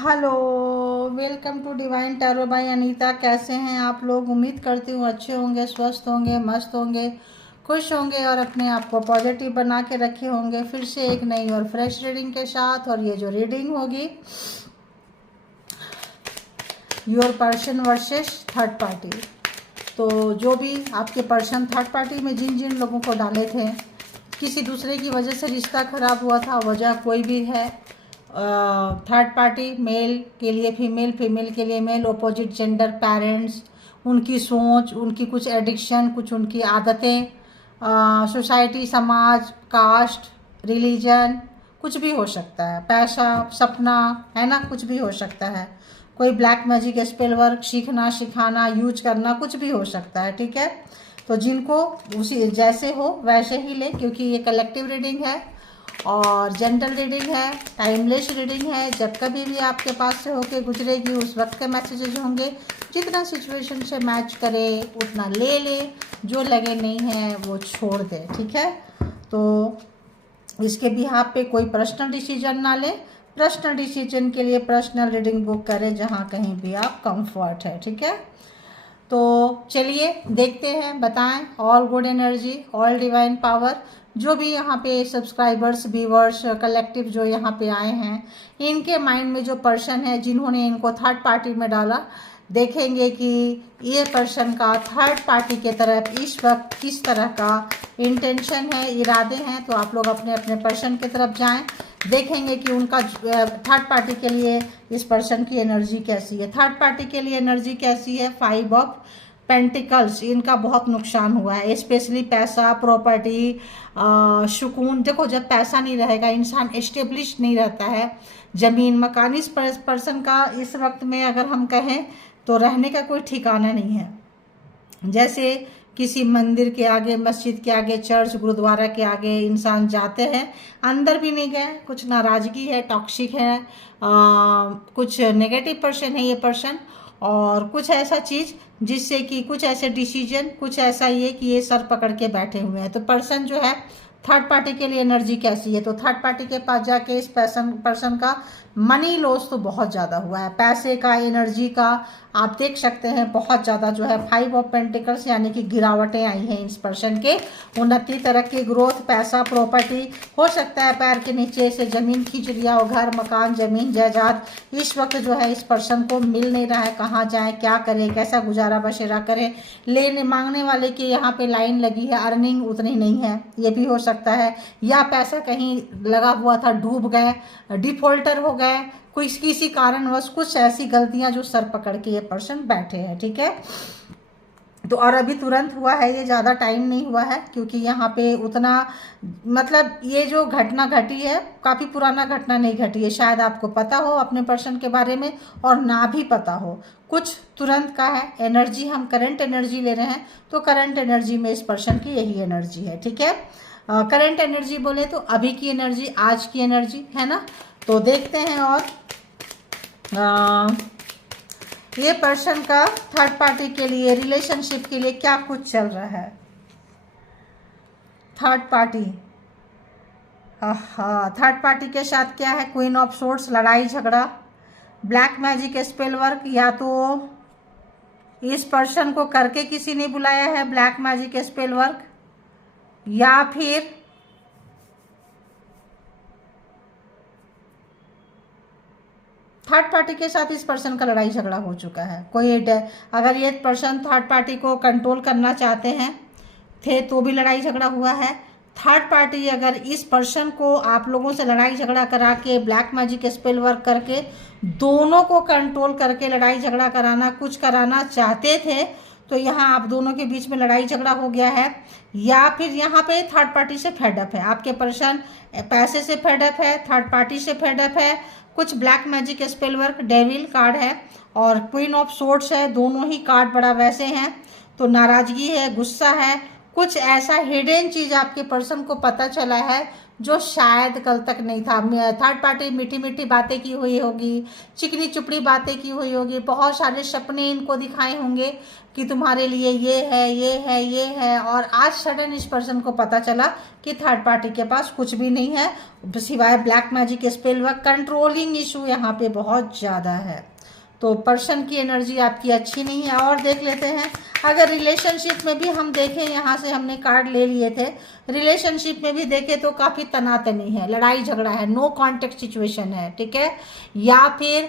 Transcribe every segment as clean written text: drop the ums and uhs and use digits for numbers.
Hello, welcome to divine tarot by Anita. कैसे हैं आप लोग? उम्मीद करती हूँ अच्छे होंगे, स्वस्थ होंगे, मस्त होंगे, खुश होंगे और अपने आप को पॉजिटिव बना के रखे होंगे। फिर से एक नई और फ्रेश रीडिंग के साथ। और ये जो रीडिंग होगी, your person versus third party. तो जो भी आपके पर्सन थर्ड पार्टी में जिन जिन लोगों को डाले थे, किसी दूसरे की वजह से रिश्ता खराब हुआ था, वजह कोई भी है, थर्ड पार्टी मेल के लिए फीमेल, फीमेल के लिए मेल, अपोजिट जेंडर, पेरेंट्स, उनकी सोच, उनकी कुछ एडिक्शन, कुछ उनकी आदतें, सोसाइटी, समाज, कास्ट, रिलीजन, कुछ भी हो सकता है, पैसा, सपना, है ना, कुछ भी हो सकता है। कोई ब्लैक मैजिक, स्पेल वर्क सीखना, सिखाना, यूज करना, कुछ भी हो सकता है। ठीक है, तो जिनको उसी जैसे हो वैसे ही ले, क्योंकि ये कलेक्टिव रीडिंग है और जनरल रीडिंग है, टाइमलेस रीडिंग है। जब कभी भी आपके पास से होके गुजरेगी उस वक्त के मैसेजेस होंगे। जितना सिचुएशन से मैच करे उतना ले ले, जो लगे नहीं है वो छोड़ दे। ठीक है, तो इसके बिहाफ पे कोई पर्सनल डिसीजन ना ले। पर्सनल डिसीजन के लिए पर्सनल रीडिंग बुक करें जहाँ कहीं भी आप कंफर्ट है। ठीक है, तो चलिए देखते हैं, बताएं। All good energy, all divine power. जो भी यहाँ पे सब्सक्राइबर्स, व्यूवर्स, कलेक्टिव जो यहाँ पे आए हैं, इनके माइंड में जो पर्सन है जिन्होंने इनको थर्ड पार्टी में डाला, देखेंगे कि ये पर्सन का थर्ड पार्टी के तरफ इस वक्त किस तरह का इंटेंशन है, इरादे हैं। तो आप लोग अपने अपने पर्सन की तरफ जाएं, देखेंगे कि उनका थर्ड पार्टी के लिए इस पर्सन की एनर्जी कैसी है। थर्ड पार्टी के लिए एनर्जी कैसी है? 5 ऑफ पेंटिकल्स। इनका बहुत नुकसान हुआ है, स्पेशली पैसा, प्रॉपर्टी, सुकून। देखो, जब पैसा नहीं रहेगा, इंसान एस्टेब्लिश नहीं रहता है, ज़मीन, मकान, इस पर्सन का इस वक्त में अगर हम कहें तो रहने का कोई ठिकाना नहीं है। जैसे किसी मंदिर के आगे, मस्जिद के आगे, चर्च, गुरुद्वारा के आगे इंसान जाते हैं, अंदर भी नहीं गए, कुछ नाराज़गी है, टॉक्सिक है, कुछ नेगेटिव पर्सन है ये पर्सन, और कुछ ऐसा चीज़ जिससे कि कुछ ऐसे डिसीजन, कुछ ऐसा ये कि ये सर पकड़ के बैठे हुए हैं। तो पर्सन जो है, थर्ड पार्टी के लिए एनर्जी कैसी है? तो थर्ड पार्टी के पास जाके इस पर्सन का मनी लॉस तो बहुत ज़्यादा हुआ है, पैसे का, एनर्जी का। आप देख सकते हैं बहुत ज़्यादा जो है 5 ऑफ पेंटिकल्स, यानी कि गिरावटें आई हैं इस पर्सन के। उन्नति, तरक्की, ग्रोथ, पैसा, प्रॉपर्टी, हो सकता है पैर के नीचे से ज़मीन खींच लिया हो, घर, मकान, ज़मीन, जायदाद। इस वक्त जो है इस पर्सन को मिल नहीं रहा है, कहाँ जाए, क्या करे, कैसा गुजारा बसेरा करे। लेने मांगने वाले की यहाँ पे लाइन लगी है, अर्निंग उतनी नहीं है, ये भी हो सकता है। या पैसा कहीं लगा हुआ था, डूब गए, डिफॉल्टर हो गए, कोई किसी कारणवश, कुछ ऐसी गलतियां जो सर पकड़ के ये पर्सन बैठे हैं। ठीक है, तो और अभी तुरंत हुआ है, ये ज़्यादा टाइम नहीं हुआ है, क्योंकि यहाँ पे उतना, मतलब ये जो घटना घटी है काफ़ी पुराना घटना नहीं घटी है। शायद आपको पता हो अपने पर्सन के बारे में, और ना भी पता हो, कुछ तुरंत का है। एनर्जी हम करंट एनर्जी ले रहे हैं, तो करंट एनर्जी में इस पर्सन की यही एनर्जी है। ठीक है, करंट एनर्जी बोले तो अभी की एनर्जी, आज की एनर्जी, है ना। तो देखते हैं, और ये पर्सन का थर्ड पार्टी के लिए, रिलेशनशिप के लिए क्या कुछ चल रहा है। थर्ड पार्टी, हाँ, थर्ड पार्टी के साथ क्या है? क्वीन ऑफ सोर्ड्स, लड़ाई झगड़ा, ब्लैक मैजिक, स्पेल वर्क। या तो इस पर्सन को करके किसी ने बुलाया है ब्लैक मैजिक, स्पेल वर्क, या फिर थर्ड पार्टी के साथ इस पर्सन का लड़ाई झगड़ा हो चुका है। कोई अगर ये पर्सन थर्ड पार्टी को कंट्रोल करना चाहते हैं थे तो भी लड़ाई झगड़ा हुआ है। थर्ड पार्टी अगर इस पर्सन को आप लोगों से लड़ाई झगड़ा करा के, ब्लैक मैजिक, स्पेल वर्क करके, दोनों को कंट्रोल करके लड़ाई झगड़ा कराना, कुछ कराना चाहते थे, तो यहाँ आप दोनों के बीच में लड़ाई झगड़ा हो गया है। या फिर यहाँ पे थर्ड पार्टी से फेडअप है, आपके पर्सन पैसे से फेडअप है, थर्ड पार्टी से फेडअप है, कुछ black magic, spell work, devil card है, और क्वीन ऑफ सोर्ड्स है। दोनों ही कार्ड बड़ा वैसे हैं, तो नाराज़गी है, गुस्सा है, कुछ ऐसा हिडन चीज आपके पर्सन को पता चला है जो शायद कल तक नहीं था। थर्ड पार्टी मीठी मीठी बातें की हुई होगी, चिकनी चुपड़ी बातें की हुई होगी, बहुत सारे सपने इनको दिखाए होंगे कि तुम्हारे लिए ये है ये है ये है, और आज सडन इस पर्सन को पता चला कि थर्ड पार्टी के पास कुछ भी नहीं है सिवाय black magic spell work. Controlling issue यहाँ पे बहुत ज़्यादा है, तो पर्सन की एनर्जी आपकी अच्छी नहीं है। और देख लेते हैं, अगर रिलेशनशिप में भी हम देखें, यहाँ से हमने कार्ड ले लिए थे, रिलेशनशिप में भी देखें तो काफ़ी तनातनी है, लड़ाई झगड़ा है, नो कांटेक्ट सिचुएशन है, ठीक है, या फिर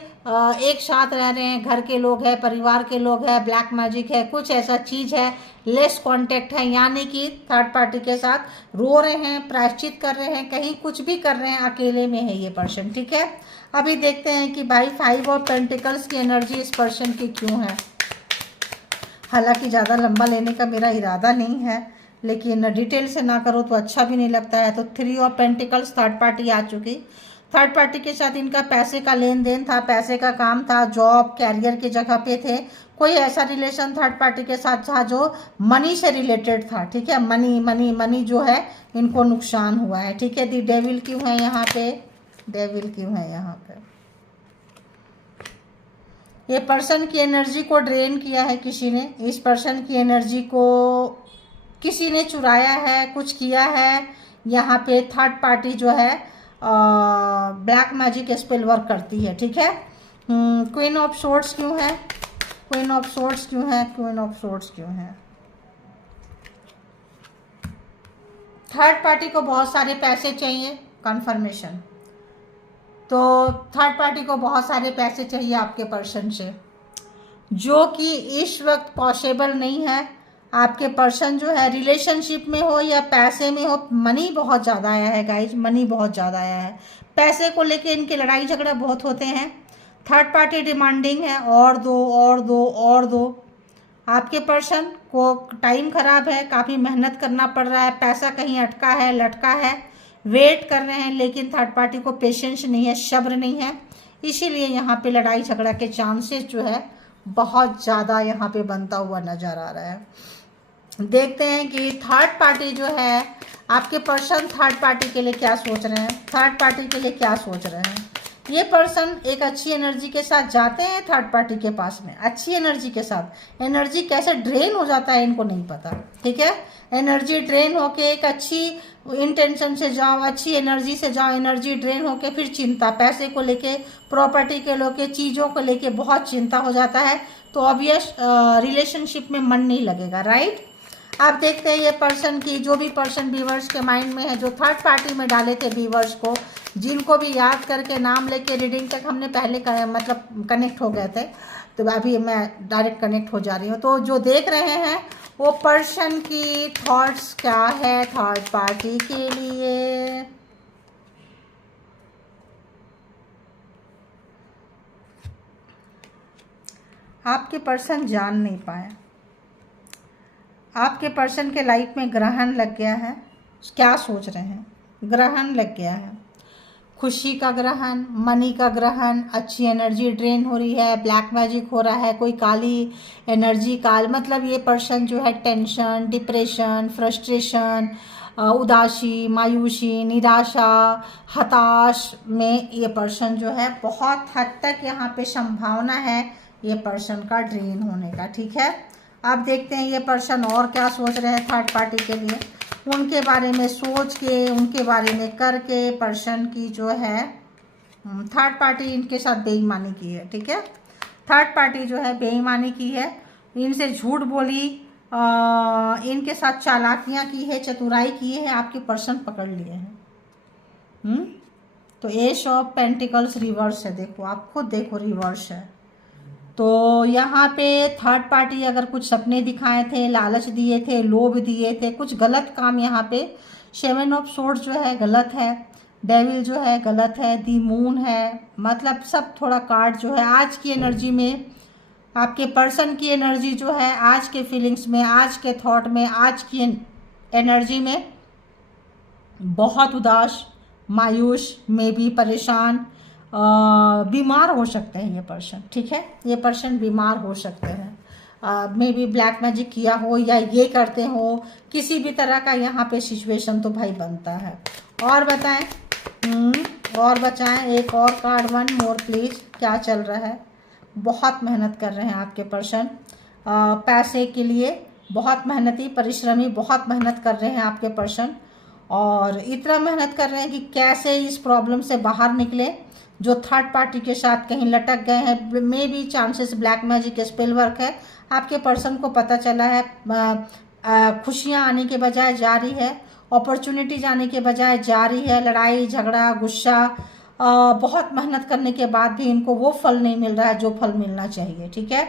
एक साथ रह रहे हैं, घर के लोग हैं, परिवार के लोग हैं, ब्लैक मैजिक है, कुछ ऐसा चीज़ है, लेस कांटेक्ट है, यानी कि थर्ड पार्टी के साथ रो रहे हैं, प्रायश्चित कर रहे हैं, कहीं कुछ भी कर रहे हैं, अकेले में है ये पर्सन, ठीक है। अभी देखते हैं कि भाई 5 ऑफ पेंटिकल्स की एनर्जी इस पर्सन की क्यों है। हालांकि ज़्यादा लंबा लेने का मेरा इरादा नहीं है, लेकिन डिटेल से ना करो तो अच्छा भी नहीं लगता है। तो 3 ऑफ पेंटिकल्स थर्ड पार्टी आ चुकी। थर्ड पार्टी के साथ इनका पैसे का लेन देन था, पैसे का काम था, जॉब कैरियर की जगह पे थे, कोई ऐसा रिलेशन थर्ड पार्टी के साथ था जो मनी से रिलेटेड था, ठीक है। मनी मनी मनी जो है इनको नुकसान हुआ है, ठीक है। दी डेविल क्यों है यहाँ पे, डेविल क्यों है यहाँ पे, ये पर्सन की एनर्जी को ड्रेन किया है किसी ने, इस पर्सन की एनर्जी को किसी ने चुराया है, कुछ किया है। यहाँ पे थर्ड पार्टी जो है ब्लैक मैजिक स्पेल वर्क करती है, ठीक है। क्वीन ऑफ सोर्ड्स क्यों है, क्वीन ऑफ सोर्ड्स क्यों है, क्वीन ऑफ सोर्ड्स क्यों है। थर्ड पार्टी को बहुत सारे पैसे चाहिए, कंफर्मेशन। तो थर्ड पार्टी को बहुत सारे पैसे चाहिए आपके पर्सन से, जो कि इस वक्त पॉसिबल नहीं है। आपके पर्सन जो है रिलेशनशिप में हो या पैसे में हो, मनी बहुत ज़्यादा आया है गाइज, मनी बहुत ज़्यादा आया है। पैसे को लेके इनके लड़ाई झगड़ा बहुत होते हैं। थर्ड पार्टी डिमांडिंग है, और दो और दो और दो। आपके पर्सन को टाइम ख़राब है, काफ़ी मेहनत करना पड़ रहा है, पैसा कहीं अटका है, लटका है, वेट कर रहे हैं, लेकिन थर्ड पार्टी को पेशेंस नहीं है, सब्र नहीं है, इसीलिए यहाँ पे लड़ाई झगड़ा के चांसेस जो है बहुत ज़्यादा यहाँ पे बनता हुआ नज़र आ रहा है। देखते हैं कि थर्ड पार्टी जो है, आपके पर्सन थर्ड पार्टी के लिए क्या सोच रहे हैं, थर्ड पार्टी के लिए क्या सोच रहे हैं। ये पर्सन एक अच्छी एनर्जी के साथ जाते हैं थर्ड पार्टी के पास में, अच्छी एनर्जी के साथ, एनर्जी कैसे ड्रेन हो जाता है इनको नहीं पता, ठीक है। एनर्जी ड्रेन होके एक अच्छी इंटेंशन से जाओ, अच्छी एनर्जी से जाओ, एनर्जी ड्रेन होके फिर चिंता, पैसे को लेके, प्रॉपर्टी के लेके, चीज़ों को लेके बहुत चिंता हो जाता है, तो ऑब्वियस रिलेशनशिप में मन नहीं लगेगा, राइट। आप देखते हैं ये पर्सन की, जो भी पर्सन व्यूअर्स के माइंड में है, जो थर्ड पार्टी में डाले थे व्यूअर्स को, जिनको भी याद करके नाम लेके रीडिंग तक हमने पहले मतलब कनेक्ट हो गए थे, तो अभी मैं डायरेक्ट कनेक्ट हो जा रही हूँ। तो जो देख रहे हैं वो पर्सन की थॉट्स क्या है थर्ड पार्टी के लिए। आपके पर्सन जान नहीं पाए, आपके पर्सन के लाइफ में ग्रहण लग गया है। क्या सोच रहे हैं, ग्रहण लग गया है, खुशी का ग्रहण, मनी का ग्रहण, अच्छी एनर्जी ड्रेन हो रही है, ब्लैक मैजिक हो रहा है, कोई काली एनर्जी काल, मतलब ये पर्सन जो है टेंशन, डिप्रेशन, फ्रस्ट्रेशन, उदासी, मायूसी, निराशा, हताश में ये पर्सन जो है बहुत हद तक यहाँ पे संभावना है ये पर्सन का ड्रेन होने का, ठीक है। अब देखते हैं ये पर्सन और क्या सोच रहे हैं थर्ड पार्टी के लिए। उनके बारे में सोच के, उनके बारे में करके पर्सन की जो है थर्ड पार्टी इनके साथ बेईमानी की है, ठीक है। थर्ड पार्टी जो है बेईमानी की है, इनसे झूठ बोली, इनके साथ चालाकियां की है, चतुराई की है, आपके पर्सन पकड़ लिए हैं। तो एस ऑफ पेंटिकल्स रिवर्स है, देखो आप खुद देखो रिवर्स है। तो यहाँ पे थर्ड पार्टी अगर कुछ सपने दिखाए थे, लालच दिए थे, लोभ दिए थे, कुछ गलत काम यहाँ पे, 7 ऑफ सोर्ड्स जो है गलत है, डेविल जो है गलत है, दी मून है, मतलब सब थोड़ा कार्ड जो है आज की एनर्जी में, आपके पर्सन की एनर्जी जो है आज के फीलिंग्स में, आज के थॉट में, आज की एनर्जी में बहुत उदास, मायूस, में भी परेशान, बीमार हो सकते हैं ये पर्सन, ठीक है। ये पर्सन बीमार हो सकते हैं, मे बी ब्लैक मैजिक किया हो या ये करते हो, किसी भी तरह का यहाँ पे सिचुएशन तो भाई बनता है। और बताएं, और बचाएं, एक और कार्ड, वन मोर प्लीज, क्या चल रहा है। बहुत मेहनत कर रहे हैं आपके पर्सन पैसे के लिए, बहुत मेहनती परिश्रमी, बहुत मेहनत कर रहे हैं आपके पर्सन, और इतना मेहनत कर रहे हैं कि कैसे इस प्रॉब्लम से बाहर निकले जो थर्ड पार्टी के साथ कहीं लटक गए हैं। May be chances black magic spell work है, आपके पर्सन को पता चला है खुशियाँ आने के बजाय जा रही है, अपॉर्चुनिटीज आने के बजाय जा रही है, लड़ाई झगड़ा गुस्सा, बहुत मेहनत करने के बाद भी इनको वो फल नहीं मिल रहा है जो फल मिलना चाहिए। ठीक है,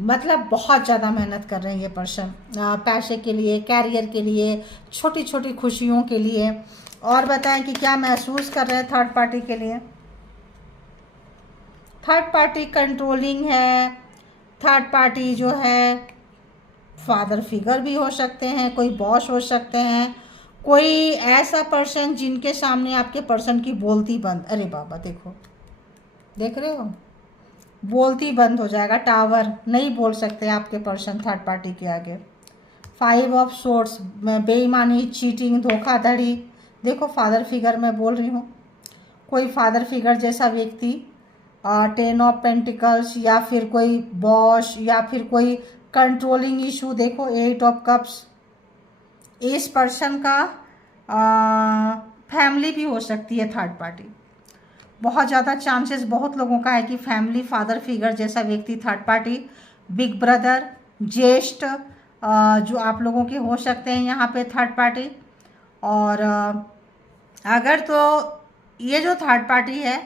मतलब बहुत ज़्यादा मेहनत कर रहे हैं ये पर्सन पैसे के लिए, कैरियर के लिए, छोटी छोटी खुशियों के लिए। और बताएं कि क्या महसूस कर रहे हैं थर्ड पार्टी के लिए। थर्ड पार्टी कंट्रोलिंग है, थर्ड पार्टी जो है फादर फिगर भी हो सकते हैं, कोई बॉस हो सकते हैं, कोई ऐसा पर्सन जिनके सामने आपके पर्सन की बोलती बंद, अरे बाबा देखो, देख रहे हो, बोलती बंद हो जाएगा, टावर, नहीं बोल सकते आपके पर्सन थर्ड पार्टी के आगे। 5 ऑफ सोर्ड्स, बेईमानी, चीटिंग, धोखाधड़ी, देखो फादर फिगर मैं बोल रही हूँ, कोई फादर फिगर जैसा व्यक्ति, 10 ऑफ पेंटिकल्स, या फिर कोई बॉस, या फिर कोई कंट्रोलिंग इशू, देखो 8 ऑफ कप्स। इस पर्सन का फैमिली भी हो सकती है थर्ड पार्टी, बहुत ज़्यादा चांसेस बहुत लोगों का है कि फैमिली, फादर फिगर जैसा व्यक्ति थर्ड पार्टी, बिग ब्रदर, ज्येष्ठ जो आप लोगों के हो सकते हैं यहाँ पे थर्ड पार्टी। और अगर तो ये जो थर्ड पार्टी है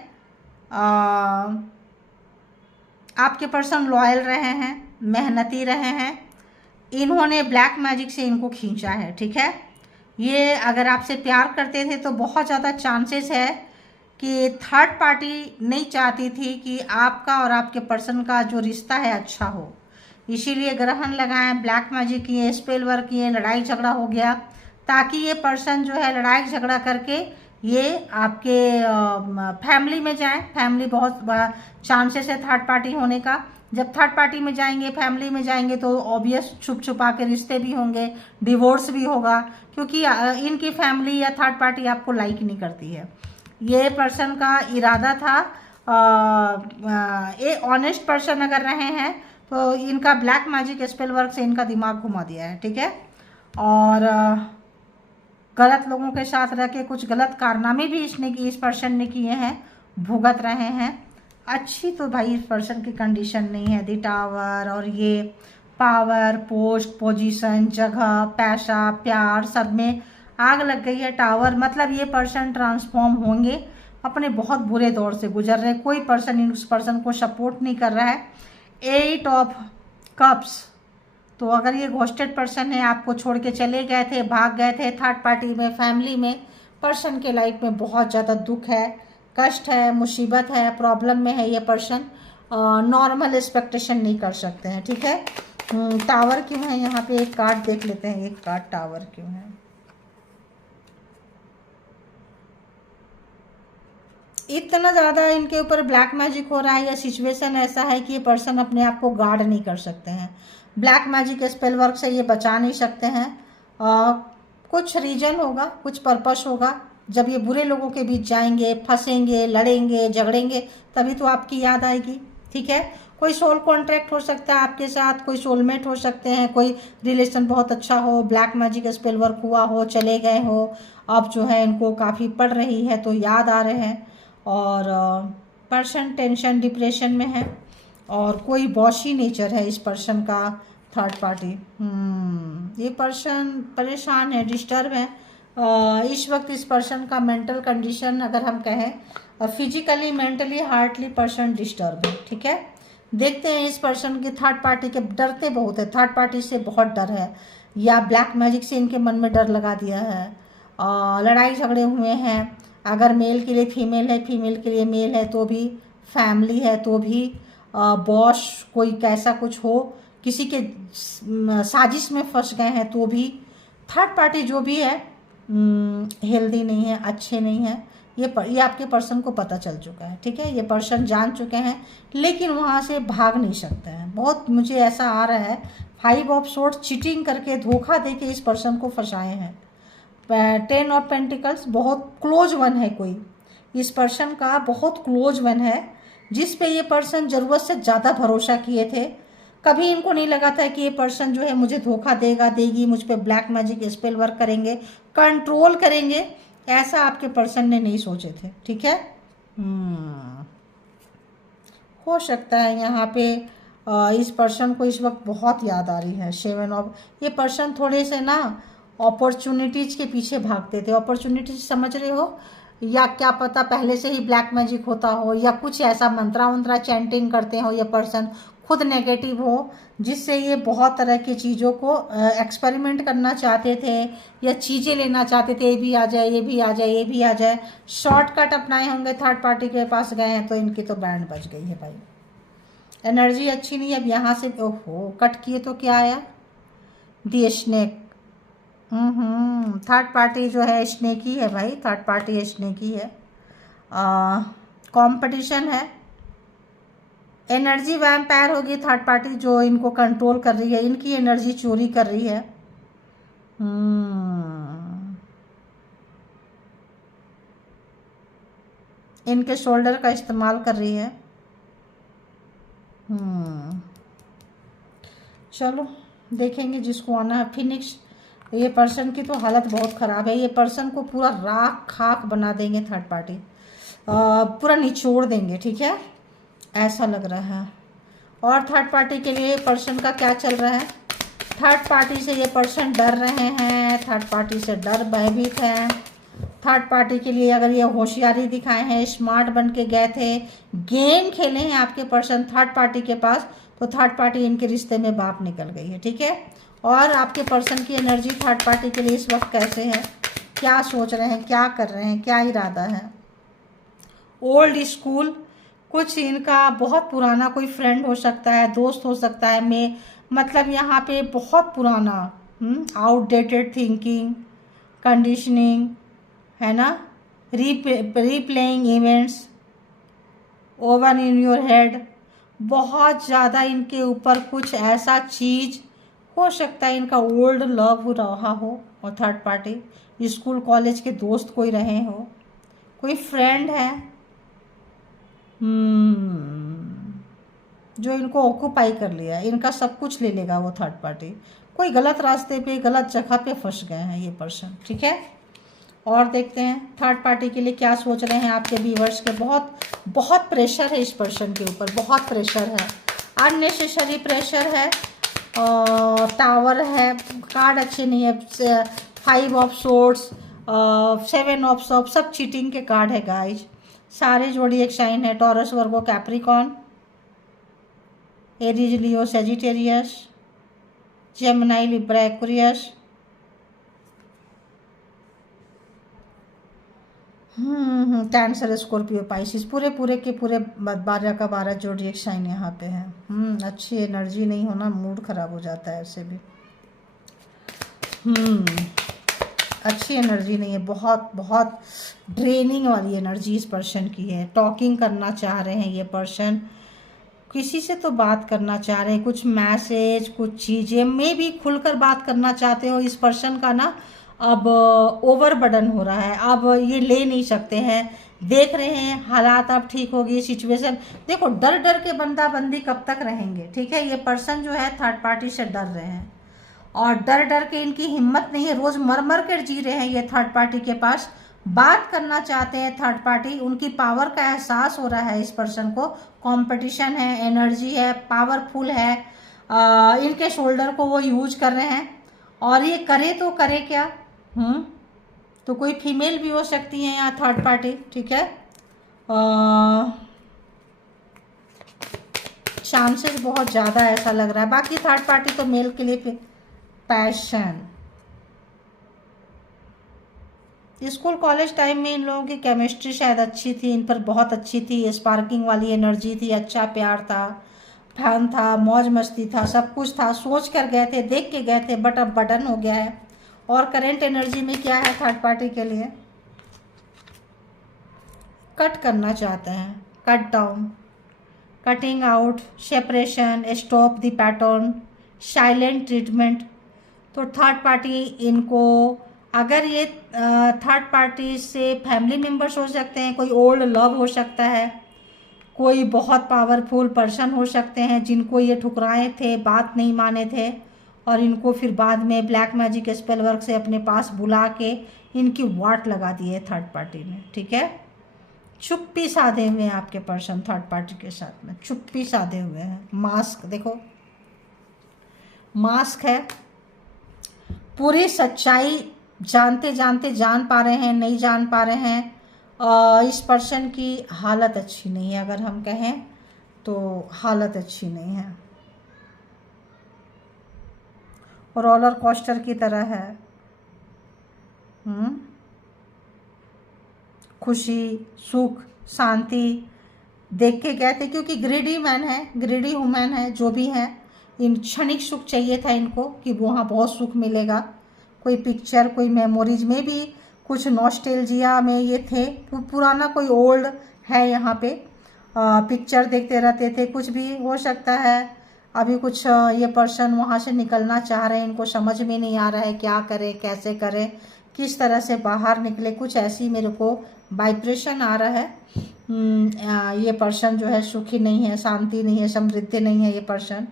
आपके पर्सन लॉयल रहे हैं, मेहनती रहे हैं, इन्होंने ब्लैक मैजिक से इनको खींचा है। ठीक है, ये अगर आपसे प्यार करते थे तो बहुत ज़्यादा चांसेस है कि थर्ड पार्टी नहीं चाहती थी कि आपका और आपके पर्सन का जो रिश्ता है अच्छा हो, इसीलिए ग्रहण लगाएं, ब्लैक मैजिक किए, स्पेल वर्क किए, लड़ाई झगड़ा हो गया, ताकि ये पर्सन जो है लड़ाई झगड़ा करके ये आपके फैमिली में जाए। फैमिली बहुत चांसेस है थर्ड पार्टी होने का। जब थर्ड पार्टी में जाएंगे, फैमिली में जाएंगे, तो ऑब्वियस छुप छुपा के रिश्ते भी होंगे, डिवोर्स भी होगा, क्योंकि इनकी फैमिली या थर्ड पार्टी आपको लाइक नहीं करती है। ये पर्सन का इरादा था, ये ऑनेस्ट पर्सन अगर रहे हैं तो इनका ब्लैक मैजिक स्पेल वर्क से इनका दिमाग घुमा दिया है। ठीक है, और गलत लोगों के साथ रह के कुछ गलत कारनामे भी इस पर्सन ने किए हैं, भुगत रहे हैं। अच्छी तो भाई इस पर्सन की कंडीशन नहीं है। दी टावर, और ये पावर, पोस्ट, पोजीशन, जगह, पैसा, प्यार, सब में आग लग गई है। टावर मतलब ये पर्सन ट्रांसफॉर्म होंगे, अपने बहुत बुरे दौर से गुजर रहे हैं, कोई पर्सन उस पर्सन को सपोर्ट नहीं कर रहा है। 8 ऑफ कप्स, तो अगर ये घोस्टेड पर्सन है, आपको छोड़ के चले गए थे, भाग गए थे थर्ड पार्टी में, फैमिली में, पर्सन के लाइफ में बहुत ज़्यादा दुख है, कष्ट है, मुसीबत है, प्रॉब्लम में है ये पर्सन, नॉर्मल एक्सपेक्टेशन नहीं कर सकते हैं। ठीक है, टावर क्यों है यहाँ पे, एक कार्ड देख लेते हैं, एक कार्ड टावर क्यों है। इतना ज़्यादा इनके ऊपर ब्लैक मैजिक हो रहा है, या सिचुएशन ऐसा है कि ये पर्सन अपने आप को गार्ड नहीं कर सकते हैं, ब्लैक मैजिक स्पेल वर्क से ये बचा नहीं सकते हैं। कुछ रीजन होगा, कुछ पर्पस होगा, जब ये बुरे लोगों के बीच जाएंगे, फंसेंगे, लड़ेंगे, झगड़ेंगे, तभी तो आपकी याद आएगी। ठीक है, कोई सोल कॉन्ट्रैक्ट हो सकता है आपके साथ, कोई सोलमेट हो सकते हैं, कोई रिलेशन बहुत अच्छा हो, ब्लैक मैजिक स्पेल वर्क हुआ हो, चले गए हो, अब जो है इनको काफ़ी पड़ रही है तो याद आ रहे हैं, और पर्सन टेंशन डिप्रेशन में है, और कोई बॉसी नेचर है इस पर्सन का थर्ड पार्टी। ये पर्सन परेशान है, डिस्टर्ब है। इस वक्त इस पर्सन का मेंटल कंडीशन अगर हम कहें, physically, mentally, heartly person disturb है। ठीक है, देखते हैं इस पर्सन की थर्ड पार्टी के, डरते बहुत है, थर्ड पार्टी से बहुत डर है, या ब्लैक मैजिक से इनके मन में डर लगा दिया है, लड़ाई झगड़े हुए हैं, अगर मेल के लिए फीमेल है, फीमेल के लिए मेल है तो भी, फैमिली है तो भी, बॉस कोई कैसा कुछ हो, किसी के साजिश में फंस गए हैं तो भी, थर्ड पार्टी जो भी है हेल्दी नहीं है, अच्छे नहीं है, ये आपके पर्सन को पता चल चुका है, ठीक है। ये पर्सन जान चुके हैं, लेकिन वहाँ से भाग नहीं सकते हैं। बहुत मुझे ऐसा आ रहा है, 5 ऑफ सोर्ड्स चीटिंग करके, धोखा दे के इस पर्सन को फंसाए हैं। 10 ऑफ पेंटिकल्स, बहुत क्लोज वन है कोई, इस पर्सन का बहुत क्लोज वन है, जिस पे ये पर्सन ज़रूरत से ज़्यादा भरोसा किए थे। कभी इनको नहीं लगा था कि ये पर्सन जो है मुझे धोखा देगा, देगी, मुझ पे ब्लैक मैजिक स्पेल वर्क करेंगे, कंट्रोल करेंगे, ऐसा आपके पर्सन ने नहीं सोचे थे, ठीक है। हो सकता है यहाँ पे इस पर्सन को इस वक्त बहुत याद आ रही है 7 ऑफ। ये पर्सन थोड़े से ना अपॉर्चुनिटीज़ के पीछे भागते थे। अपॉर्चुनिटीज समझ रहे हो, या क्या पता पहले से ही ब्लैक मैजिक होता हो, या कुछ ऐसा मंत्रा वंत्रा चैंटिंग करते हो, ये पर्सन खुद नेगेटिव हो, जिससे ये बहुत तरह की चीज़ों को एक्सपेरिमेंट करना चाहते थे, या चीज़ें लेना चाहते थे, ये भी आ जाए, ये भी आ जाए, ये भी आ जाए, शॉर्टकट अपनाए होंगे, थर्ड पार्टी के पास गए हैं, तो इनकी तो बैंड बज गई है भाई। एनर्जी अच्छी नहीं है। अब यहाँ से ओहो कट किए तो क्या आया, दी स्नेक। थर्ड पार्टी जो है स्नेक ही है भाई, थर्ड पार्टी स्नेक ही है। कंपटीशन है, एनर्जी वैम्पायर होगी थर्ड पार्टी जो इनको कंट्रोल कर रही है, इनकी एनर्जी चोरी कर रही है। इनके शोल्डर का इस्तेमाल कर रही है। चलो देखेंगे जिसको आना है। फिनिक्स, ये पर्सन की तो हालत बहुत ख़राब है। ये पर्सन को पूरा राख खाक बना देंगे थर्ड पार्टी, पूरा निचोड़ देंगे, ठीक है, ऐसा लग रहा है। और थर्ड पार्टी के लिए पर्सन का क्या चल रहा है, थर्ड पार्टी से ये पर्सन डर रहे हैं, थर्ड पार्टी से डर भयभीत है। थर्ड पार्टी के लिए अगर ये होशियारी दिखाए हैं, स्मार्ट बन के गए थे, गेम खेले हैं आपके पर्सन थर्ड पार्टी के पास, तो थर्ड पार्टी इनके रिश्ते में बाप निकल गई है, ठीक है। और आपके पर्सन की एनर्जी थर्ड पार्टी के लिए इस वक्त कैसे है, क्या सोच रहे हैं, क्या कर रहे हैं, क्या इरादा है। ओल्ड स्कूल, कुछ इनका बहुत पुराना कोई फ्रेंड हो सकता है, दोस्त हो सकता है, मैं मतलब यहाँ पे बहुत पुराना आउटडेटेड थिंकिंग, कंडीशनिंग है ना, replaying events, over in your head, बहुत ज़्यादा इनके ऊपर कुछ ऐसा चीज़ हो सकता है, इनका ओल्ड लव रहा हो, और थर्ड पार्टी स्कूल कॉलेज के दोस्त कोई रहे हो, कोई फ्रेंड है जो इनको ऑक्यूपाई कर लिया, इनका सब कुछ ले लेगा वो थर्ड पार्टी। कोई गलत रास्ते पे, गलत जगह पे फंस गए हैं ये पर्सन, ठीक है। और देखते हैं थर्ड पार्टी के लिए क्या सोच रहे हैं आपके व्यूअर्स के। बहुत बहुत प्रेशर है इस पर्सन के ऊपर, बहुत प्रेशर है, अननेसेसरी प्रेशर है। टावर है, कार्ड अच्छे नहीं है, 5 ऑफ सोर्ड्स, 7 ऑफ सॉप, सब चीटिंग के कार्ड है गाइज। सारे जोड़ी एक साइन है, Taurus, Virgo, Capricorn, Aries, Leo, Sagittarius, Gemini, Libra, Aquarius, Cancer, Scorpio, Pisces, पूरे के पूरे 12 का 12 जोड़ी एक साइन यहाँ पे है। अच्छी एनर्जी नहीं होना, मूड खराब हो जाता है ऐसे भी। अच्छी एनर्जी नहीं है, बहुत बहुत ड्रेनिंग वाली एनर्जी इस पर्सन की है। टॉकिंग करना चाह रहे हैं ये पर्सन, किसी से तो बात करना चाह रहे हैं, कुछ मैसेज, कुछ चीज़ें में भी खुलकर बात करना चाहते हो। इस पर्सन का ना अब ओवर बर्डन हो रहा है, अब ये ले नहीं सकते हैं, देख रहे हैं हालात अब ठीक होगी सिचुएशन। देखो डर डर के बंदा बंदी कब तक रहेंगे, ठीक है। ये पर्सन जो है थर्ड पार्टी से डर रहे हैं, और डर डर के इनकी हिम्मत नहीं है, रोज़ मर मर कर जी रहे हैं ये थर्ड पार्टी के पास। बात करना चाहते हैं थर्ड पार्टी, उनकी पावर का एहसास हो रहा है इस पर्सन को। कंपटीशन है, एनर्जी है, पावरफुल है, इनके शोल्डर को वो यूज कर रहे हैं। और ये करे तो करे क्या, तो कोई फीमेल भी हो सकती है यहाँ थर्ड पार्टी, ठीक है। चांसेस बहुत ज़्यादा ऐसा लग रहा है। बाकी थर्ड पार्टी तो मेल के लिए पैशन, स्कूल कॉलेज टाइम में इन लोगों की केमिस्ट्री शायद अच्छी थी, इन पर बहुत अच्छी थी, स्पार्किंग वाली एनर्जी थी, अच्छा प्यार था, फैन था, मौज मस्ती था, सब कुछ था, सोच कर गए थे, देख के गए थे, बट अब बर्डन हो गया है। और करंट एनर्जी में क्या है थर्ड पार्टी के लिए, कट करना चाहते हैं, cut down, cutting out, separation, stop the pattern, silent treatment. तो थर्ड पार्टी इनको, अगर ये थर्ड पार्टी से फैमिली मेम्बर्स हो सकते हैं, कोई ओल्ड लव हो सकता है, कोई बहुत पावरफुल पर्सन हो सकते हैं जिनको ये ठुकराए थे, बात नहीं माने थे, और इनको फिर बाद में ब्लैक मैजिक स्पेल वर्क से अपने पास बुला के इनकी वाट लगा दी है थर्ड पार्टी ने। ठीक है, चुप्पी साधे हुए हैं आपके पर्सन थर्ड पार्टी के साथ में, चुप्पी साधे हुए हैं। मास्क देखो, मास्क है, पूरी सच्चाई जानते जानते जान पा रहे हैं, नहीं जान पा रहे हैं। इस पर्सन की हालत अच्छी नहीं है, अगर हम कहें तो हालत अच्छी नहीं है, रोलर कोस्टर की तरह है। खुशी, सुख, शांति देख के कहते, क्योंकि ग्रीडी मैन है, ग्रीडी वुमेन है, जो भी है, इन क्षणिक सुख चाहिए था इनको कि वहाँ बहुत सुख मिलेगा। कोई पिक्चर, कोई मेमोरीज में भी कुछ नॉस्टैल्जिया में ये थे, पुराना कोई ओल्ड है यहाँ पे, पिक्चर देखते रहते थे, कुछ भी हो सकता है। अभी कुछ ये पर्सन वहाँ से निकलना चाह रहे हैं, इनको समझ में नहीं आ रहा है क्या करें, कैसे करें, किस तरह से बाहर निकले, कुछ ऐसी मेरे को वाइब्रेशन आ रहा है। ये पर्सन जो है सुखी नहीं है, शांति नहीं है, समृद्धि नहीं है ये पर्सन।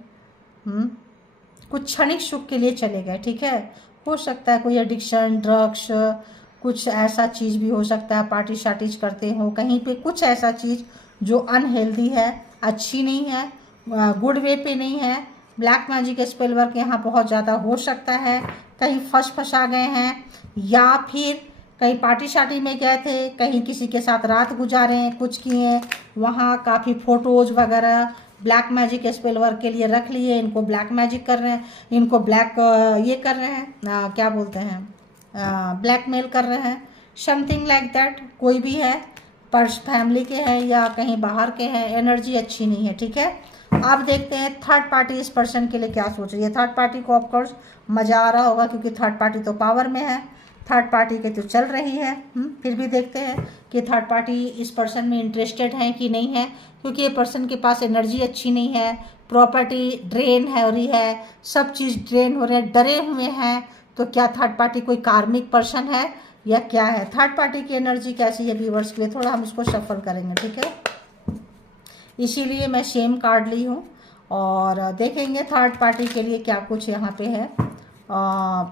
कुछ क्षणिक सुख के लिए चले गए। ठीक है, हो सकता है कोई एडिक्शन, ड्रग्स, कुछ ऐसा चीज़ भी हो सकता है, पार्टी शार्टीज करते हो कहीं पे, कुछ ऐसा चीज़ जो अनहेल्दी है, अच्छी नहीं है, गुड वे पे नहीं है। ब्लैक मैजिक स्पेल वर्क यहाँ बहुत ज़्यादा हो सकता है, कहीं फंसा गए हैं, या फिर कहीं पार्टी शार्टी में गए थे, कहीं किसी के साथ रात गुजारे हैं, कुछ किए, वहाँ काफ़ी फ़ोटोज़ वगैरह ब्लैक मैजिक स्पेल वर्क के लिए रख लिए, इनको ब्लैक मैजिक कर रहे हैं, इनको ब्लैक ये कर रहे हैं, क्या बोलते हैं, ब्लैकमेल कर रहे हैं, समथिंग लाइक दैट। कोई भी है, पर्स फैमिली के हैं या कहीं बाहर के हैं, एनर्जी अच्छी नहीं है। ठीक है, अब देखते हैं थर्ड पार्टी इस पर्सन के लिए क्या सोच रही है। थर्ड पार्टी को ऑफकोर्स मज़ा आ रहा होगा, क्योंकि थर्ड पार्टी तो पावर में है, थर्ड पार्टी के तो चल रही है। फिर भी देखते हैं कि थर्ड पार्टी इस पर्सन में इंटरेस्टेड है कि नहीं है, क्योंकि ये पर्सन के पास एनर्जी अच्छी नहीं है, प्रॉपर्टी ड्रेन हो रही है, सब चीज़ ड्रेन हो रहे हैं, डरे हुए हैं। तो क्या थर्ड पार्टी कोई कार्मिक पर्सन है या क्या है? थर्ड पार्टी की एनर्जी कैसी है व्यूअर्स के लिए, थोड़ा हम इसको शफल करेंगे। ठीक है, इसीलिए मैं सेम कार्ड ली हूँ और देखेंगे थर्ड पार्टी के लिए क्या कुछ यहाँ पे है।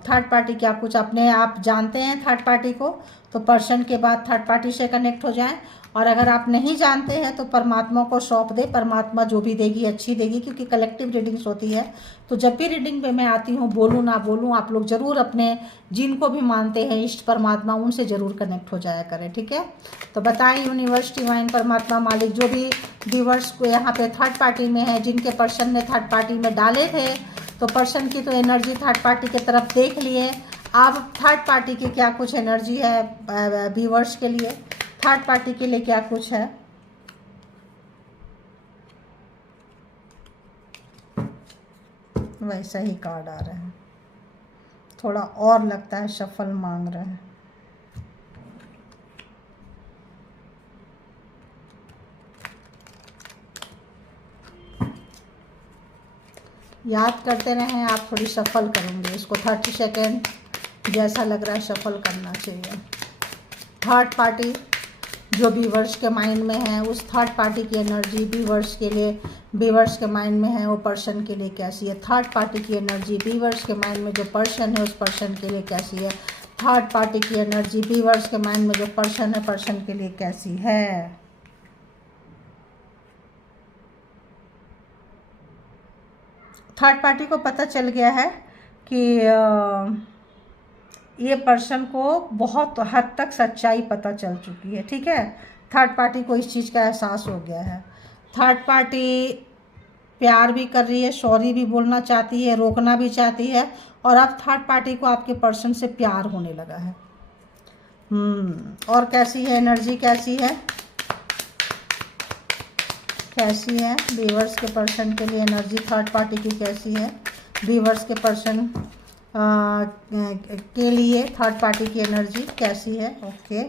थर्ड पार्टी क्या कुछ अपने आप जानते हैं थर्ड पार्टी को, तो पर्सन के बाद थर्ड पार्टी से कनेक्ट हो जाएं, और अगर आप नहीं जानते हैं तो परमात्मा को सौंप दे, परमात्मा जो भी देगी अच्छी देगी, क्योंकि कलेक्टिव रीडिंग्स होती है। तो जब भी रीडिंग पे मैं आती हूँ, बोलूँ ना बोलूँ, आप लोग ज़रूर अपने जिनको भी मानते हैं इष्ट परमात्मा, उनसे ज़रूर कनेक्ट हो जाया करें। ठीक है, तो बताएं यूनिवर्स, डिवाइन, परमात्मा, मालिक, जो भी व्यूअर्स को यहाँ पे थर्ड पार्टी में है, जिनके पर्सन ने थर्ड पार्टी में डाले थे, तो पर्सन की तो एनर्जी थर्ड पार्टी की तरफ देख लिए। अब थर्ड पार्टी की क्या कुछ एनर्जी है व्यूअर्स के लिए, थर्ड पार्टी के लिए क्या कुछ है। वैसा ही कार्ड आ रहे हैं, थोड़ा और लगता है शफल मांग रहे हैं। याद करते रहें, आप थोड़ी शफल करेंगे इसको, 30 सेकेंड जैसा लग रहा है शफल करना चाहिए। थर्ड पार्टी जो व्यूअर्स के माइंड में है, उस थर्ड पार्टी की एनर्जी व्यूअर्स के लिए, व्यूअर्स के माइंड में है, वो पर्सन के लिए कैसी है। थर्ड पार्टी की एनर्जी व्यूअर्स के माइंड में जो पर्सन है, उस पर्सन के लिए कैसी है। थर्ड पार्टी की एनर्जी व्यूअर्स के माइंड में जो पर्सन है, पर्सन के लिए कैसी है। थर्ड पार्टी को पता चल गया है कि ये पर्सन को बहुत हद तक सच्चाई पता चल चुकी है। ठीक है, थर्ड पार्टी को इस चीज़ का एहसास हो गया है। थर्ड पार्टी प्यार भी कर रही है, सॉरी भी बोलना चाहती है, रोकना भी चाहती है, और अब थर्ड पार्टी को आपके पर्सन से प्यार होने लगा है। और कैसी है एनर्जी, कैसी है, कैसी है व्यूअर्स के पर्सन के लिए एनर्जी थर्ड पार्टी की कैसी है। व्यूअर्स के पर्सन के लिए थर्ड पार्टी की एनर्जी कैसी है। ओके,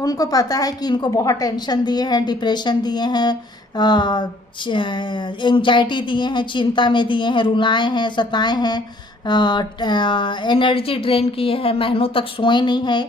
उनको पता है कि इनको बहुत टेंशन दिए हैं, डिप्रेशन दिए हैं, एंग्जाइटी दिए हैं, चिंता में दिए हैं, रुलाए हैं, सताए हैं, एनर्जी ड्रेन किए हैं, महीनों तक सोए नहीं है।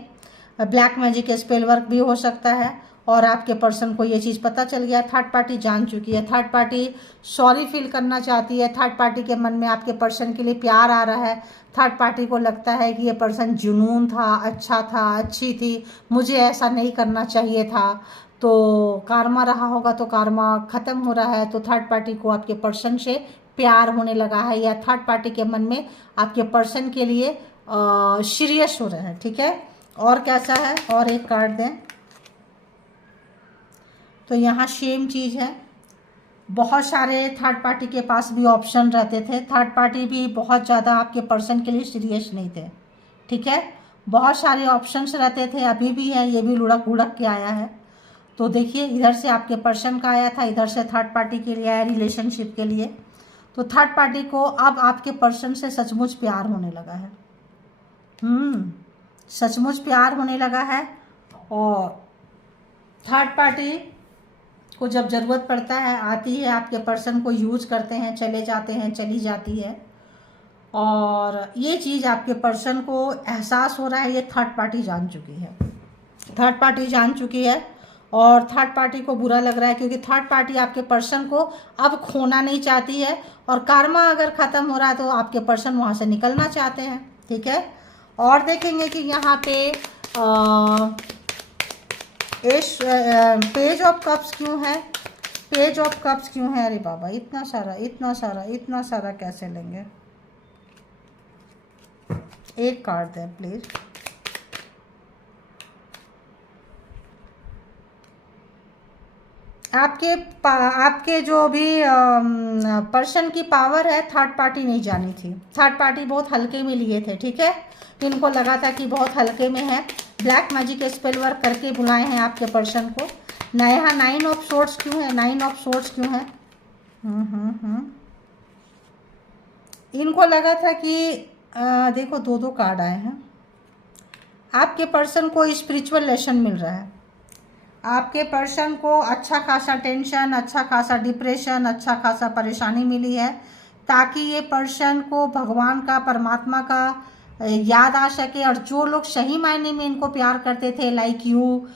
ब्लैक मैजिक स्पेल वर्क भी हो सकता है। और आपके पर्सन को ये चीज़ पता चल गया, थर्ड पार्टी जान चुकी है, थर्ड पार्टी सॉरी फील करना चाहती है, थर्ड पार्टी के मन में आपके पर्सन के लिए प्यार आ रहा है, थर्ड पार्टी को लगता है कि ये पर्सन जुनून था, अच्छा था, अच्छी थी, मुझे ऐसा नहीं करना चाहिए था। तो कार्मा रहा होगा तो कार्मा ख़त्म हो रहा है, तो थर्ड पार्टी को आपके पर्सन से प्यार होने लगा है, या थर्ड पार्टी के मन में आपके पर्सन के लिए सीरियस हो रहे हैं। ठीक है, और कैसा है, और एक कार्ड दें। तो यहाँ सेम चीज़ है, बहुत सारे थर्ड पार्टी के पास भी ऑप्शन रहते थे, थर्ड पार्टी भी बहुत ज़्यादा आपके पर्सन के लिए सीरियस नहीं थे। ठीक है, बहुत सारे ऑप्शंस रहते थे, अभी भी है, ये भी लुढ़क उड़क के आया है। तो देखिए, इधर से आपके पर्सन का आया था, इधर से थर्ड पार्टी के लिए आया, रिलेशनशिप के लिए। तो थर्ड पार्टी को अब आपके पर्सन से सचमुच प्यार होने लगा है, सचमुच प्यार होने लगा है। और थर्ड पार्टी को जब ज़रूरत पड़ता है आती है, आपके पर्सन को यूज करते हैं, चले जाते हैं, चली जाती है। और ये चीज़ आपके पर्सन को एहसास हो रहा है, ये थर्ड पार्टी जान चुकी है, थर्ड पार्टी जान चुकी है। और थर्ड पार्टी को बुरा लग रहा है, क्योंकि थर्ड पार्टी आपके पर्सन को अब खोना नहीं चाहती है, और कार्मा अगर ख़त्म हो रहा है तो आपके पर्सन वहाँ से निकलना चाहते हैं। ठीक है, और देखेंगे कि यहाँ पे पेज ऑफ कप्स क्यों है, पेज ऑफ कप्स क्यों है। अरे बाबा, इतना सारा इतना सारा इतना सारा कैसे लेंगे। एक कार्ड दें प्लीज। आपके जो भी पर्सन की पावर है, थर्ड पार्टी नहीं जानी थी, थर्ड पार्टी बहुत हल्के में लिए थे। ठीक है, इनको लगा था कि बहुत हल्के में है, ब्लैक मैजिक स्पेल वर्क करके बुलाए हैं आपके पर्सन को। यहाँ 9 ऑफ सोर्ड्स क्यों है, 9 ऑफ सोर्ड्स क्यों है। इनको लगा था कि देखो, दो कार्ड आए हैं, आपके पर्सन को स्पिरिचुअल लेसन मिल रहा है, आपके पर्सन को अच्छा खासा टेंशन, अच्छा खासा डिप्रेशन, अच्छा खासा परेशानी मिली है, ताकि ये पर्सन को भगवान का, परमात्मा का याद आ सके। और जो लोग सही मायने में इनको प्यार करते थे, लाइक यू,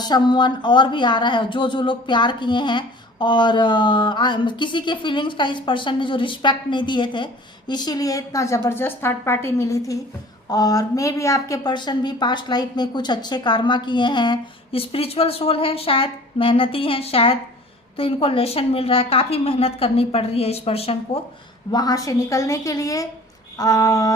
समवन, और भी आ रहा है, जो लोग प्यार किए हैं और किसी के फीलिंग्स का इस पर्सन ने जो रिस्पेक्ट नहीं दिए थे, इसीलिए इतना ज़बरदस्त थर्ड पार्टी मिली थी। और मे भी आपके पर्सन भी पास्ट लाइफ में कुछ अच्छे कार्मा किए हैं, स्पिरिचुअल सोल है शायद, मेहनती हैं शायद, तो इनको लेसन मिल रहा है। काफ़ी मेहनत करनी पड़ रही है इस पर्सन को वहाँ से निकलने के लिए,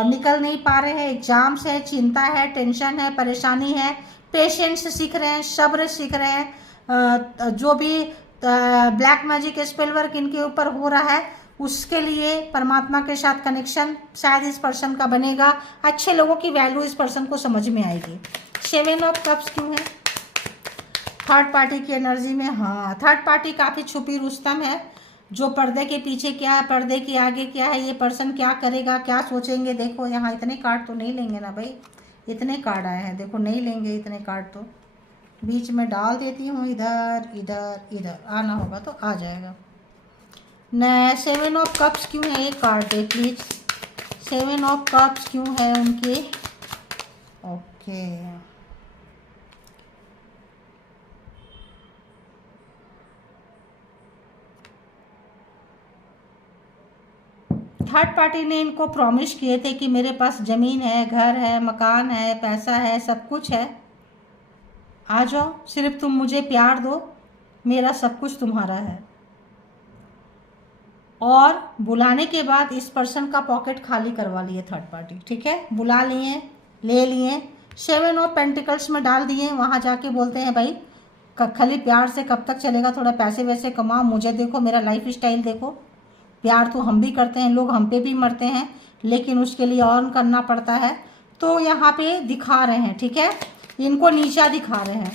निकल नहीं पा रहे हैं, एग्जाम्स है, चिंता है, टेंशन है, परेशानी है, पेशेंस सीख रहे हैं, सब्र सीख रहे हैं। जो भी ब्लैक मैजिक स्पेल वर्क इनके ऊपर हो रहा है, उसके लिए परमात्मा के साथ कनेक्शन शायद इस पर्सन का बनेगा, अच्छे लोगों की वैल्यू इस पर्सन को समझ में आएगी। 7 ऑफ कप्स क्यों है थर्ड पार्टी की एनर्जी में। हाँ, थर्ड पार्टी काफ़ी छुपी रुस्तम है, जो पर्दे के पीछे क्या है, पर्दे के आगे क्या है, ये पर्सन क्या करेगा, क्या सोचेंगे। देखो, यहाँ इतने कार्ड तो नहीं लेंगे ना भाई, इतने कार्ड आए हैं, देखो नहीं लेंगे इतने कार्ड, तो बीच में डाल देती हूँ, इधर इधर इधर आना होगा तो आ जाएगा। न 7 ऑफ कप्स क्यों है, एक card they please. 7 of cups क्यों है उनके। ओके, थर्ड पार्टी ने इनको प्रॉमिस किए थे कि मेरे पास ज़मीन है, घर है, मकान है, पैसा है, सब कुछ है, आ जाओ, सिर्फ तुम मुझे प्यार दो, मेरा सब कुछ तुम्हारा है। और बुलाने के बाद इस पर्सन का पॉकेट खाली करवा लिए थर्ड पार्टी। ठीक है, बुला लिए, ले लिए, 7 ऑफ पेंटिकल्स में डाल दिए, वहाँ जाके बोलते हैं भाई खाली प्यार से कब तक चलेगा, थोड़ा पैसे वैसे कमाओ, मुझे देखो, मेरा लाइफ स्टाइल देखो। प्यार तो हम भी करते हैं, लोग हम पे भी मरते हैं, लेकिन उसके लिए अर्न करना पड़ता है। तो यहाँ पे दिखा रहे हैं, ठीक है, इनको नीचा दिखा रहे हैं।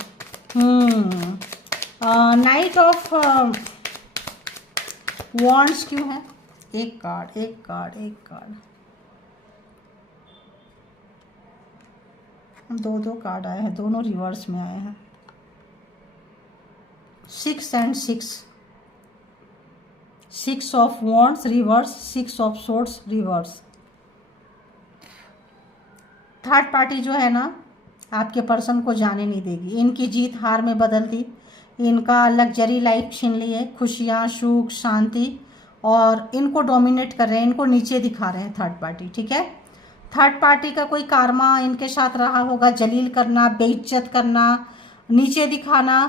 नाइट ऑफ वॉन्ड्स क्यों है, एक कार्ड, एक कार्ड, एक कार्ड, दो कार्ड आए हैं, दोनों रिवर्स में आए हैं। 6 and 6, 6 of wands reverse, 6 of swords reverse. Third party जो है ना आपके पर्सन को जाने नहीं देगी, इनकी जीत हार में बदल दी, इनका लग्जरी लाइफ छीन ली है, खुशियाँ, सुख, शांति, और इनको डोमिनेट कर रहे हैं, इनको नीचे दिखा रहे हैं थर्ड पार्टी। ठीक है, थर्ड पार्टी का कोई कारमा इनके साथ रहा होगा, जलील करना, बेइज्जत करना, नीचे दिखाना,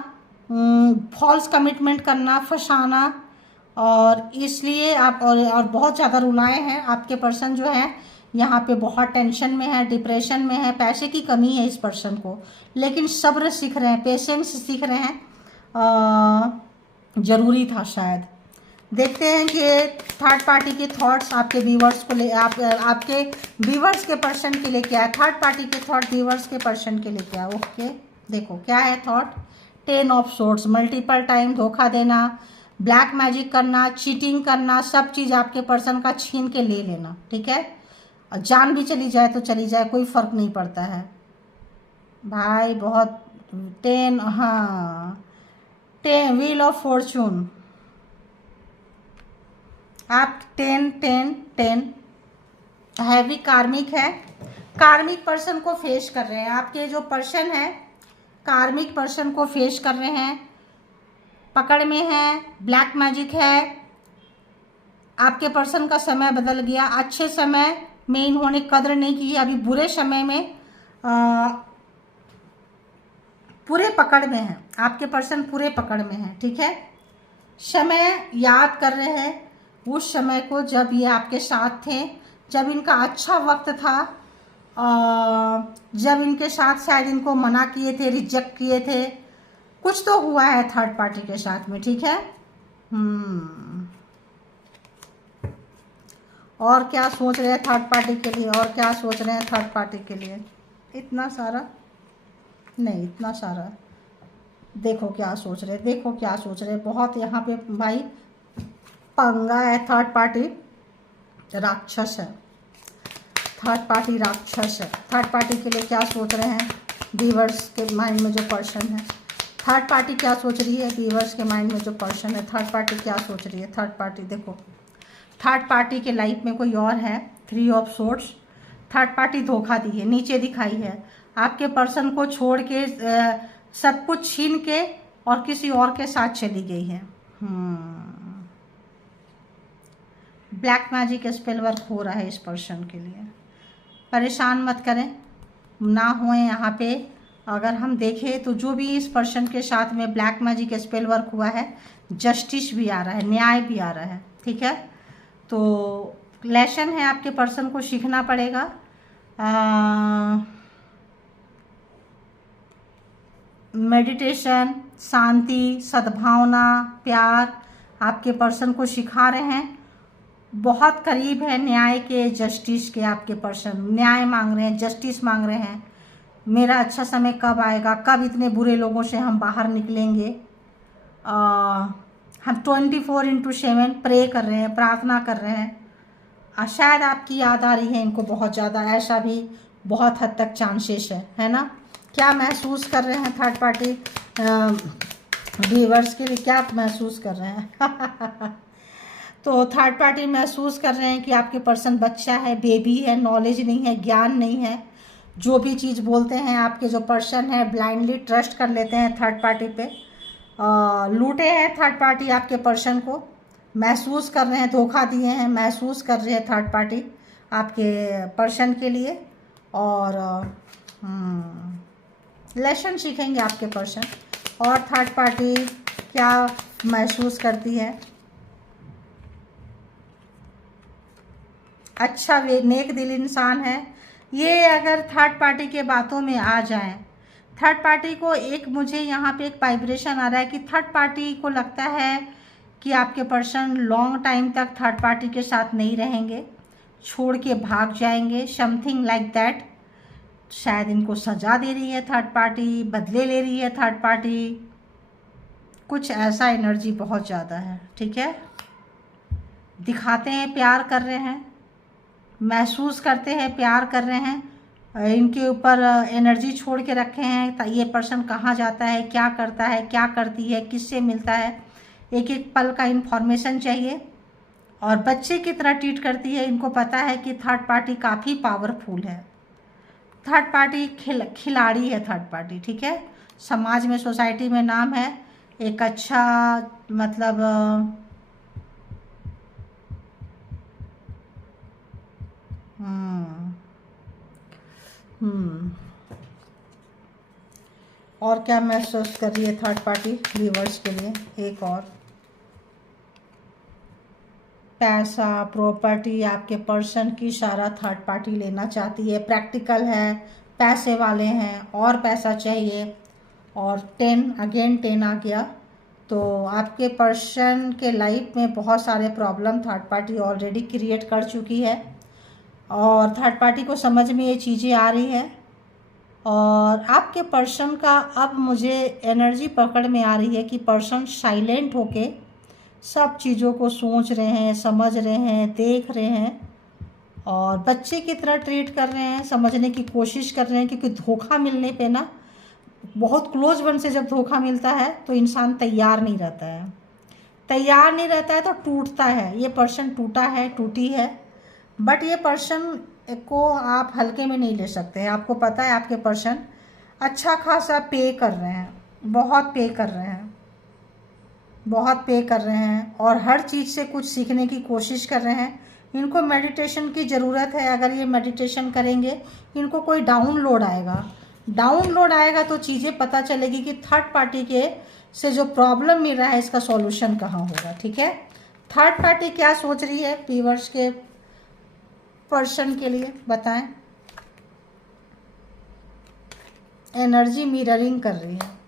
फॉल्स कमिटमेंट करना, फंसाना, और इसलिए आप और बहुत ज़्यादा रुलाए हैं। आपके पर्सन जो है यहाँ पे बहुत टेंशन में है, डिप्रेशन में है, पैसे की कमी है इस पर्सन को, लेकिन सब्र सीख रहे हैं, पेशेंस सीख रहे हैं, ज़रूरी था शायद। देखते हैं कि थर्ड पार्टी के थॉट्स आपके व्यूवर्स को ले आपके व्यूवर्स के पर्सन के लिए क्या है, थर्ड पार्टी के थॉट व्यूवर्स के पर्सन के लिए क्या है। ओके, देखो क्या है thought. 10 of swords, multiple time धोखा देना, ब्लैक मैजिक करना, चीटिंग करना, सब चीज़ आपके पर्सन का छीन के ले लेना। ठीक है, जान भी चली जाए तो चली जाए, कोई फ़र्क नहीं पड़ता है भाई। बहुत 10, हाँ 10 व्हील ऑफ फॉर्चून, आप 10 10 10 हैवी कार्मिक है, कार्मिक पर्सन को फेस कर रहे हैं। आपके जो पर्सन है कार्मिक पर्सन को फेस कर रहे हैं, पकड़ में है, ब्लैक मैजिक है। आपके पर्सन का समय बदल गया, अच्छे समय में इन्होंने कदर नहीं की, अभी बुरे समय में पूरे पकड़ में है, आपके पर्सन पूरे पकड़ में है। ठीक है, समय याद कर रहे हैं उस समय को जब ये आपके साथ थे, जब इनका अच्छा वक्त था, जब इनके साथ शायद इनको मना किए थे, रिजेक्ट किए थे, कुछ तो हुआ है थर्ड पार्टी के साथ में। ठीक है, और क्या सोच रहे हैं थर्ड पार्टी के लिए, और क्या सोच रहे हैं थर्ड पार्टी के लिए। इतना सारा नहीं, इतना सारा देखो क्या सोच रहे, देखो क्या सोच रहे। बहुत यहाँ पे भाई पंगा है, थर्ड पार्टी राक्षस है, थर्ड पार्टी राक्षस है। थर्ड पार्टी के लिए क्या सोच रहे हैं व्यूअर्स के माइंड में जो पर्सन है, थर्ड पार्टी क्या सोच रही है व्यूअर्स के माइंड में जो पर्सन है, थर्ड पार्टी क्या सोच रही है। थर्ड पार्टी देखो, थर्ड पार्टी के लाइफ में कोई और है, 3 ऑफ सोर्ड्स। थर्ड पार्टी धोखा दी है, नीचे दिखाई है, आपके पर्सन को छोड़ के सब कुछ छीन के और किसी और के साथ चली गई है। ब्लैक मैजिक स्पेल वर्क हो रहा है इस पर्सन के लिए। परेशान मत करें, ना होए यहाँ पे। अगर हम देखें तो जो भी इस पर्सन के साथ में ब्लैक मैजिक स्पेल वर्क हुआ है, जस्टिस भी आ रहा है, न्याय भी आ रहा है। ठीक है, तो लेसन है आपके पर्सन को सीखना पड़ेगा। मेडिटेशन, शांति, सद्भावना, प्यार आपके पर्सन को सिखा रहे हैं। बहुत करीब है न्याय के, जस्टिस के। आपके पर्सन न्याय मांग रहे हैं, जस्टिस मांग रहे हैं। मेरा अच्छा समय कब आएगा, कब इतने बुरे लोगों से हम बाहर निकलेंगे। हम 24/7 प्रे कर रहे हैं, प्रार्थना कर रहे हैं। शायद आपकी याद आ रही है इनको बहुत ज़्यादा, ऐसा भी बहुत हद तक चांसेस है ना। क्या महसूस कर रहे हैं थर्ड पार्टी व्यूअर्स के लिए, क्या महसूस कर रहे हैं तो थर्ड पार्टी महसूस कर रहे हैं कि आपके पर्सन बच्चा है, बेबी है, नॉलेज नहीं है, ज्ञान नहीं है। जो भी चीज़ बोलते हैं आपके जो पर्सन है ब्लाइंडली ट्रस्ट कर लेते हैं थर्ड पार्टी पे। लूटे हैं थर्ड पार्टी आपके पर्सन को, महसूस कर रहे हैं, धोखा दिए हैं, महसूस कर रहे हैं थर्ड पार्टी आपके पर्सन के लिए। और लेसन सीखेंगे आपके पर्सन। और थर्ड पार्टी क्या महसूस करती है, अच्छा वे नेक दिल इंसान है ये। अगर थर्ड पार्टी के बातों में आ जाएं, थर्ड पार्टी को एक, मुझे यहाँ पे एक वाइब्रेशन आ रहा है कि थर्ड पार्टी को लगता है कि आपके पर्सन लॉन्ग टाइम तक थर्ड पार्टी के साथ नहीं रहेंगे, छोड़ के भाग जाएंगे, समथिंग लाइक दैट। शायद इनको सजा दे रही है थर्ड पार्टी, बदले ले रही है थर्ड पार्टी, कुछ ऐसा एनर्जी बहुत ज़्यादा है। ठीक है, दिखाते हैं प्यार कर रहे हैं, महसूस करते हैं प्यार कर रहे हैं, इनके ऊपर एनर्जी छोड़ के रखे हैं। ये पर्सन कहाँ जाता है, क्या करता है, क्या करती है, किससे मिलता है, एक एक पल का इन्फॉर्मेशन चाहिए। और बच्चे की तरह ट्रीट करती है। इनको पता है कि थर्ड पार्टी काफ़ी पावरफुल है। थर्ड पार्टी खिलाड़ी है थर्ड पार्टी, ठीक है। समाज में, सोसाइटी में नाम है, एक अच्छा मतलब और क्या महसूस कर रही है थर्ड पार्टी व्यूअर्स के लिए? एक और पैसा, प्रॉपर्टी आपके पर्सन की सारा थर्ड पार्टी लेना चाहती है। प्रैक्टिकल है, पैसे वाले हैं और पैसा चाहिए। और 10 अगेन 10 आ गया। तो आपके पर्सन के लाइफ में बहुत सारे problem third party already create कर चुकी है और थर्ड पार्टी को समझ में ये चीज़ें आ रही है। और आपके पर्सन का अब मुझे एनर्जी पकड़ में आ रही है कि पर्सन साइलेंट होके सब चीज़ों को सोच रहे हैं, समझ रहे हैं, देख रहे हैं और बच्चे की तरह ट्रीट कर रहे हैं, समझने की कोशिश कर रहे हैं। क्योंकि धोखा मिलने पे ना, बहुत क्लोज वन से जब धोखा मिलता है तो इंसान तैयार नहीं रहता है। तैयार नहीं रहता है तो टूटता है। ये पर्सन टूटा है, टूटी है। बट ये पर्सन को आप हल्के में नहीं ले सकते हैं। आपको पता है आपके पर्सन अच्छा खासा पे कर रहे हैं, बहुत पे कर रहे हैं, बहुत पे कर रहे हैं और हर चीज़ से कुछ सीखने की कोशिश कर रहे हैं। इनको मेडिटेशन की ज़रूरत है। अगर ये मेडिटेशन करेंगे, इनको कोई डाउनलोड आएगा। डाउनलोड आएगा तो चीज़ें पता चलेगी कि थर्ड पार्टी के से जो प्रॉब्लम मिल रहा है इसका सॉल्यूशन कहाँ होगा, ठीक है। थर्ड पार्टी क्या सोच रही है व्यूअर्स के पर्सन के लिए, बताएं। एनर्जी मिररिंग कर रही है।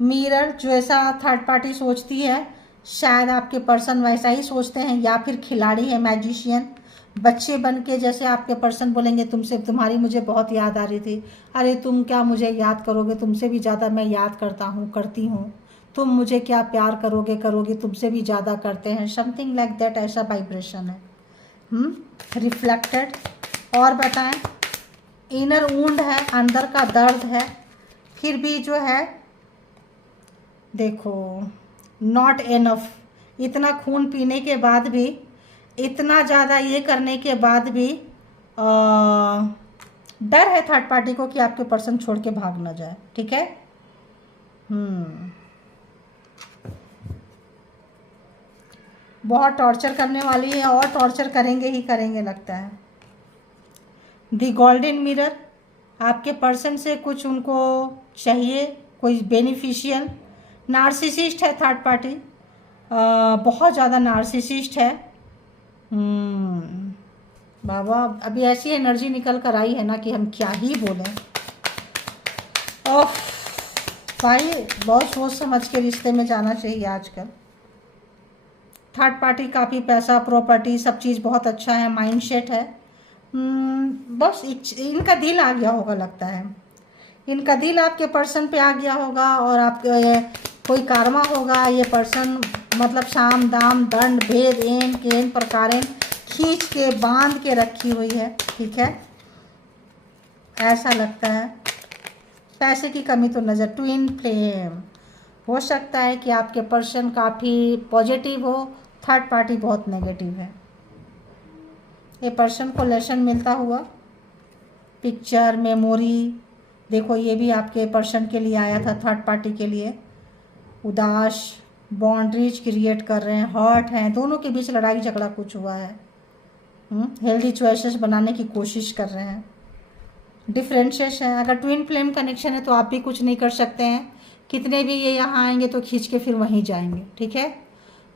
मिरर जैसा थर्ड पार्टी सोचती है शायद आपके पर्सन वैसा ही सोचते हैं, या फिर खिलाड़ी है, मैजिशियन, बच्चे बन के। जैसे आपके पर्सन बोलेंगे तुमसे, तुम्हारी मुझे बहुत याद आ रही थी, अरे तुम क्या मुझे याद करोगे, तुमसे भी ज़्यादा मैं याद करता हूँ, करती हूँ, तुम मुझे क्या प्यार करोगे, करोगी, तुमसे भी ज़्यादा करते हैं, समथिंग लाइक दैट, ऐसा वाइब्रेशन है रिफ्लेक्टेड। और बताएं, इनर वुंड है, अंदर का दर्द है, फिर भी जो है देखो नॉट एनफ। इतना खून पीने के बाद भी, इतना ज़्यादा ये करने के बाद भी डर है थर्ड पार्टी को कि आपके पर्सन छोड़ के भाग ना जाए, ठीक है। बहुत टॉर्चर करने वाली है और टॉर्चर करेंगे ही करेंगे लगता है। द गोल्डन मिरर, आपके पर्सन से कुछ उनको चाहिए, कोई बेनिफिशियल। नार्सिसिस्ट है थर्ड पार्टी, बहुत ज़्यादा नार्सिसिस्ट है। बाबा, अभी ऐसी एनर्जी निकल कर आई है ना कि हम क्या ही बोलें। ओह भाई, बहुत सोच समझ के रिश्ते में जाना चाहिए आजकल। थर्ड पार्टी काफ़ी पैसा, प्रॉपर्टी, सब चीज़ बहुत अच्छा है, माइंडसेट है। बस इनका दिल आ गया होगा लगता है। इनका दिल आपके पर्सन पे आ गया होगा और आपके कोई कारमा होगा। ये पर्सन मतलब साम दाम दंड भेद एन केन प्रकारेण खींच के बांध के रखी हुई है, ठीक है, ऐसा लगता है। पैसे की कमी तो नज़र। ट्विन फ्लेम, हो सकता है कि आपके पर्सन काफ़ी पॉजिटिव हो, थर्ड पार्टी बहुत नेगेटिव है। ये पर्सन को लेसन मिलता हुआ, पिक्चर, मेमोरी, देखो ये भी आपके पर्सन के लिए आया था, थर्ड पार्टी के लिए। उदास, बाउंड्रीज क्रिएट कर रहे हैं, हर्ट हैं, दोनों के बीच लड़ाई झगड़ा कुछ हुआ है। हेल्दी चॉइसेस बनाने की कोशिश कर रहे हैं। डिफरेंसेस हैं। अगर ट्विन फ्लेम कनेक्शन है तो आप भी कुछ नहीं कर सकते हैं, कितने भी ये यहाँ आएंगे तो खींच के फिर वहीं जाएंगे, ठीक है।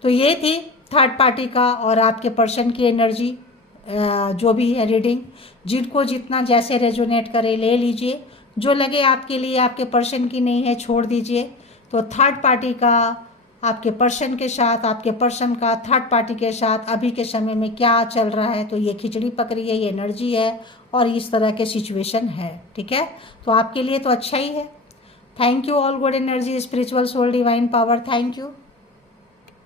तो ये थी थर्ड पार्टी का और आपके पर्सन की एनर्जी, जो भी है रीडिंग। जिनको जितना जैसे रेजोनेट करे ले लीजिए, जो लगे आपके लिए आपके पर्सन की नहीं है छोड़ दीजिए। तो थर्ड पार्टी का आपके पर्सन के साथ, आपके पर्सन का थर्ड पार्टी के साथ अभी के समय में क्या चल रहा है, तो ये खिचड़ी पक रही है, ये एनर्जी है और इस तरह के सिचुएशन है, ठीक है। तो आपके लिए तो अच्छा ही है। Thank you all good energy, spiritual soul, divine power, thank you.